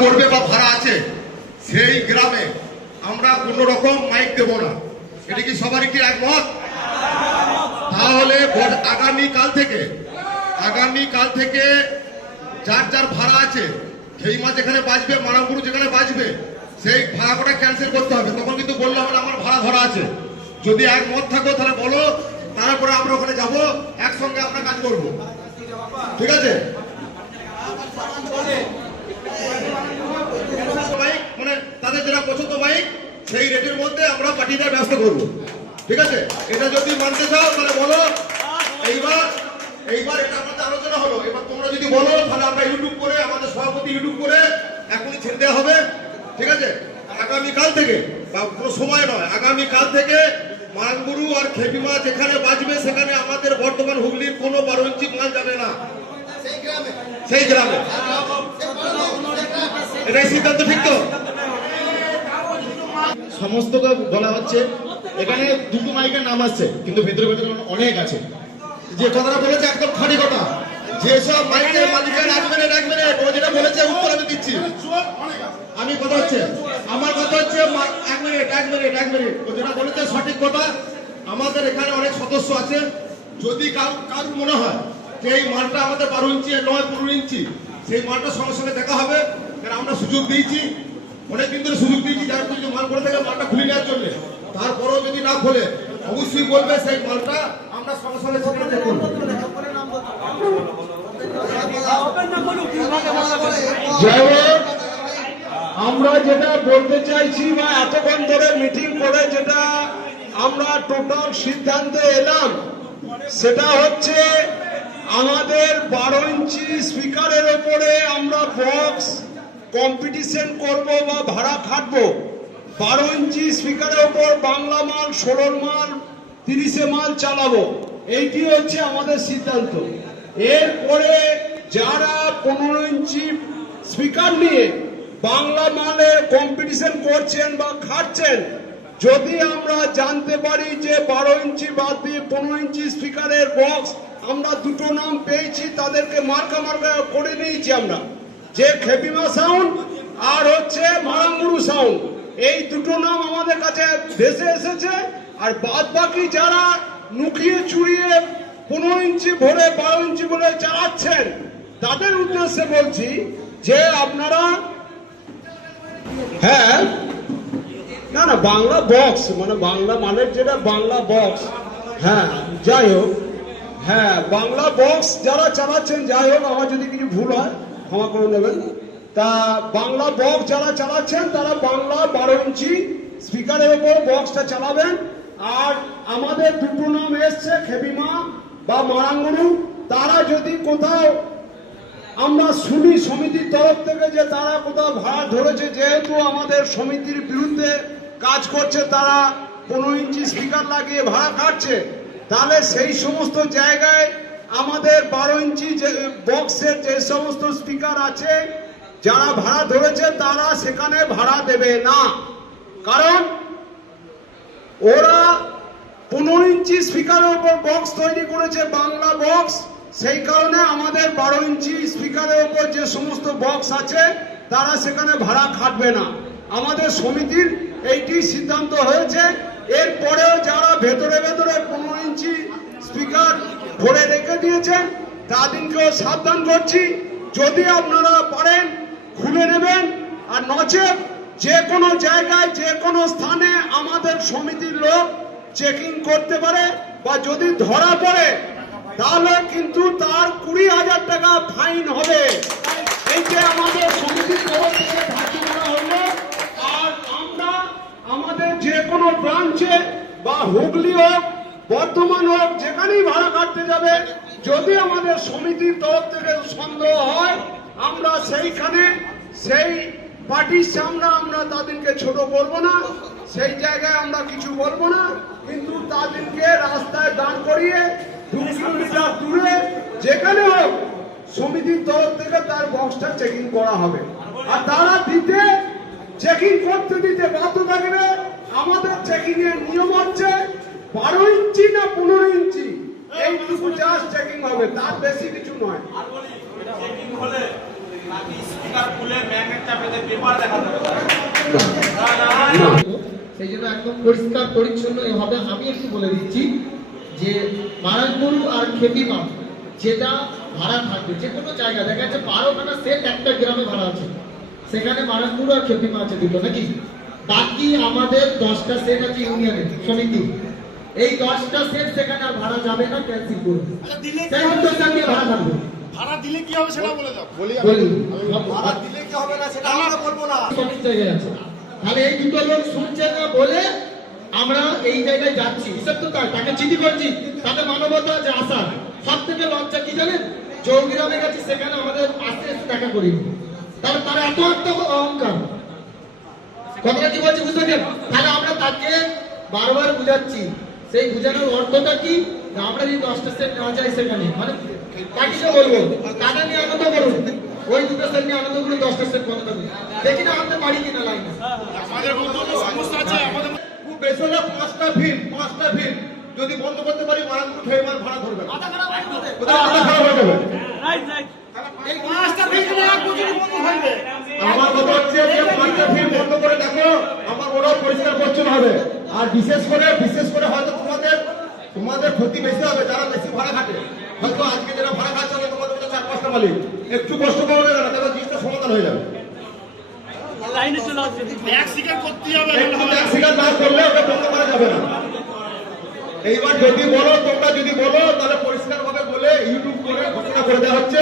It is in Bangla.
পড়বে বা ভাড়া আছে সেই গ্রামে আমরা কোনো রকম মাইক দেব না। এটা কি সবারই কি একমত? তাহলে আগামীকাল থেকে যার যার ভাড়া আছে খেইমা যেখানে বাজবে, মারামপুর যেখানে বাজবে, সেই ভাড়াটা ক্যান্সেল করতে হবে। তখন কিন্তু বললে হবে আমার ভাড়া ধরা আছে। যদি একমত থাকো তাহলে বলো, তারপরে আমরা ওখানে যাবো, একসঙ্গে আমরা কাজ করবো। ঠিক আছে? মানে তাদের যেটা পছন্দ বাইক সেই রেটের মধ্যে আমরা পাঠিয়ে দেওয়ার ব্যবস্থা করবো। ঠিক আছে? এটা যদি মানতে চাও তাহলে বলো। এইবার এটা আমাদের আলোচনা হলো। এবার তোমরা যদি বলো তাহলে আমরা ইউটিউব করে, আমাদের সভাপতি ইউটিউব করে এখনই ছেড়ে দেওয়া হবে। ঠিক আছে? আগামীকাল থেকে, বা কোনো সময় নয়, আগামীকাল থেকে মানগুরু আর খেপিমা যেখানে বাজবে সেখানে আমাদের বর্তমান হুগলির কোনো 12 ইঞ্চি মাল যাবে না সেই গ্রামে। এটাই সিদ্ধান্ত, ঠিক তো? সমস্ত বলা হচ্ছে এখানে দুটো মাইকের নাম আসছে, কিন্তু ভেতরে ভেতরে অনেক আছে। যে কথাটা বলেছে একদম খাঁটি কথা। যেসব মাইকের মালিকের রাখবেন, ও যেটা বলেছে উত্তর আমি দিচ্ছি। আমার কথা হচ্ছে 1 মিনিট। ও যেটা বলেছে সঠিক কথা। আমাদের এখানে অনেক সদস্য আছে। যদি কারোর মনে হয় যে এই মালটা আমাদের 12 ইঞ্চি নয় 15 ইঞ্চি, সেই মালটা সঙ্গে সঙ্গে দেখা হবে। কারণ আমরা সুযোগ দিয়েছি, অনেকদিন ধরে সুযোগ দিয়েছি যার কিছু মাল করে থাকে মালটা খুলে নেওয়ার জন্য। তারপরেও যদি না খোলে অবশ্যই বলবে, সেই মালটা আমরা সঙ্গে সঙ্গে সেখানে করবো। আমরা যেটা বলতে চাইছি বা এতক্ষণ ধরে মিটিং করে যেটা আমরা টোটাল সিদ্ধান্তে এলাম, সেটা হচ্ছে আমাদের 12 ইঞ্চি স্পিকারের ওপরে আমরা বক্স কম্পিটিশন করব বা ভাড়া খাটবো। 12 ইঞ্চি স্পিকারের ওপর বাংলা মাল, 16 মাল, 30 মাল চালাবো। এইটি হচ্ছে আমাদের সিদ্ধান্ত। এরপরে যারা 15 ইঞ্চি স্পিকার নিয়ে বাংলা মালে কম্পিটিশন করছেন বা খাটছেন, যদি আমরা জানতে পারি যে 12 ইঞ্চি বাদ দিয়ে 15 ইঞ্চি স্পিকারের বক্স আমরা দুটো নাম পেয়েছি, তাদেরকে মার্কা করে নিয়েছি আমরা, যে খেপিমা সাউন্ড আর হচ্ছে মারাঙ্গুরু সাউন্ড। এই দুটো নাম আমাদের কাছে ভেসে এসেছে। আর বাদ বাকি যারা নুকিয়ে চুরিয়ে 15 ইঞ্চি ভরে 12 ইঞ্চি বলে চালাচ্ছেন, তাদের উদ্দেশ্যে বলছি যে আপনারা না বাংলা বক্স, মানে বাংলা মানের যেটা বাংলা বক্স, যাই হোক, বাংলা বক্স যারা চালাচ্ছেন, যাই হোক, আমার যদি কিছু ভুল হয় ক্ষমা করে নেবেন। তা বাংলা বক্স যারা চালাচ্ছেন তারা বাংলা 12 ইঞ্চি স্পিকারের উপর বক্সটা চালাবেন। আর আমাদের দুটো নাম এসছে, খেপিমা বা মারাঙ্গুরু। তারা যদি কোথাও আমরা শুনি সমিতির তরফ থেকে যে তারা কোথাও ভাড়া ধরেছে, যেহেতু আমাদের সমিতির বিরুদ্ধে কাজ করছে, তারা 15 ইঞ্চি স্পিকার লাগিয়ে ভাড়া কাটছে, তাহলে সেই সমস্ত জায়গায় আমাদের 12 ইঞ্চি যে বক্সের যে সমস্ত স্পিকার আছে যারা ভাড়া ধরেছে, তারা সেখানে ভাড়া দেবে না। কারণ ওরা 15 ইঞ্চি স্পিকারের উপর বক্স তৈরি করেছে, বাংলা বক্স। সেই কারণে আমাদের 12 ইঞ্চি স্পিকারের উপর যে সমস্ত বক্স আছে তারা সেখানে ভাড়া খাটবে না। আমাদের সমিতির এইটি সিদ্ধান্ত হয়েছে। এরপরেও যারা ভেতরে 15 ইঞ্চি স্পিকার ভরে রেখে দিয়েছেন, তাদেরকেও সাবধান করছি, যদি আপনারা পারেন খুলে নেবেন। আর নচেত যে কোনো জায়গায় যে কোনো স্থানে আমাদের সমিতির লোক চেকিং করতে পারে, বা যদি ধরা পড়ে তাহলে কিন্তু তার 20,000 টাকা ফাইন হবে। এই যে আমাদের সমিতির তরফ থেকে ধার্য করা হলো। আর আমরা আমাদের যে কোনো ব্রাঞ্চে বা হুগলি হোক, বর্ধমান হোক, যেখানেই ভাড়া কাটতে যাবে, যদি আমাদের সমিতির তরফ থেকে সন্দেহ হয়, আমরা সেইখানে সেই পার্টির সামনে আমরা তাদেরকে ছোট করবো না, সেই জায়গায় আমরা কিছু বলবো না, কিন্তু তাদেরকে রাস্তায় দাঁড় করিয়ে 2 কিলোমিটার দূরে যেখানে হোক সমিতির তরফ থেকে তার বক্সটা চেকিং করা হবে। আর তারা চেকিং করতে দিতে বাধ্য থাকবে। আমাদের চেকিং এর নিয়ম হচ্ছে 12 ইঞ্চি না 15 ইঞ্চি, এইটুকু জাস্ট চেকিং হবে, তার বেশি কিছু নয়। চেকিং হলে স্পিকার খুলে ম্যাক একটা না। সেই জন্য একদম পরিষ্কার পরিচ্ছন্ন হবে। আমি একটু বলে দিচ্ছি যে মারানপুর আর খেপিমা যেটা ভাড়া থাকবে যে কোনো জায়গা দেখা যাচ্ছে 12খানা সেট একটা গ্রামে ভাড়া আছে, সেখানে মারানপুর আর খেপিমা আছে দুটো নাকি, বাকি আমাদের 10টা সেট আছে ইউনিয়নের সমিতি, এই 10টা সেট সেখানে আর ভাড়া যাবে না, ক্যান্সেল করবে। সেই দুটো সেট নিয়ে ভাড়া থাকবে। ভাড়া দিলে কি হবে সেটা বলে দাও। বলি ভাড়া দিলে কি হবে না সেটা আমরা বলবো না। সঠিক জায়গায় আছে, তাহলে এই দুটো লোক শুনছে না বলে আমরা এই জায়গায় যাচ্ছি, হিসাব তো তাই, তাকে চিঠি করছি, তাতে মানবতা আছে আসার। সব থেকে লজ্জা কি জানেন, চৌগ্রামে গেছি সেখানে আমাদের আসতে এসে দেখা করিনি, তাহলে তার এত অহংকার। কথাটা কি বলছি বুঝতে পারছেন? তাহলে আমরা তাকে বারবার বুঝাচ্ছি, সেই বুঝানোর অর্থটা কি, না আমরা যদি 10টা সেট নেওয়া যায় সেখানে, মানে তাকে বলবো টাকা নিয়ে আনন্দ করুন, ওই দুটো সেট নিয়ে আনন্দ করুন, 10টা সেট বন্ধ করুন, দেখি না আমাদের বাড়ি কিনা লাইন আমাদের মধ্যে তো সমস্যা আছে। আমাদের খুব বেশি হলে 5টা ফিল্ম যদি বন্ধ করতে পারি মারানপুর খেয়ে ভাড়া ধরবে না। কোথায় মাথা খারাপ হয়ে যাবে? এই 5টা ফিল্ম না যদি বন্ধ থাকবে। আমার কথা হচ্ছে যে 5টা ফিল্ম বন্ধ করে দেখো, আমার ওরাও পরিষ্কার পরিচ্ছন্ন হবে। আর বিশেষ করে হয়তো তোমাদের ক্ষতি বেশি হবে যারা বেশি ভাড়া খাটে। হয়তো আজকে যারা ভাড়া খাচ্ছে না তোমাদের মধ্যে 4-5টা মালিক, একটু কষ্ট করবে না, তাহলে জিনিসটা সমাধান হয়ে যাবে। এক স্বীকার করতে হবে। একটু ত্যাগ স্বীকার না করলে ওটা বন্ধ করা যাবে না। এইবার যদি বলো, তোমরা যদি বলো, তাহলে পরিষ্কার ভাবে বলে ইউটিউব করে ঘোষণা করে দেওয়া হচ্ছে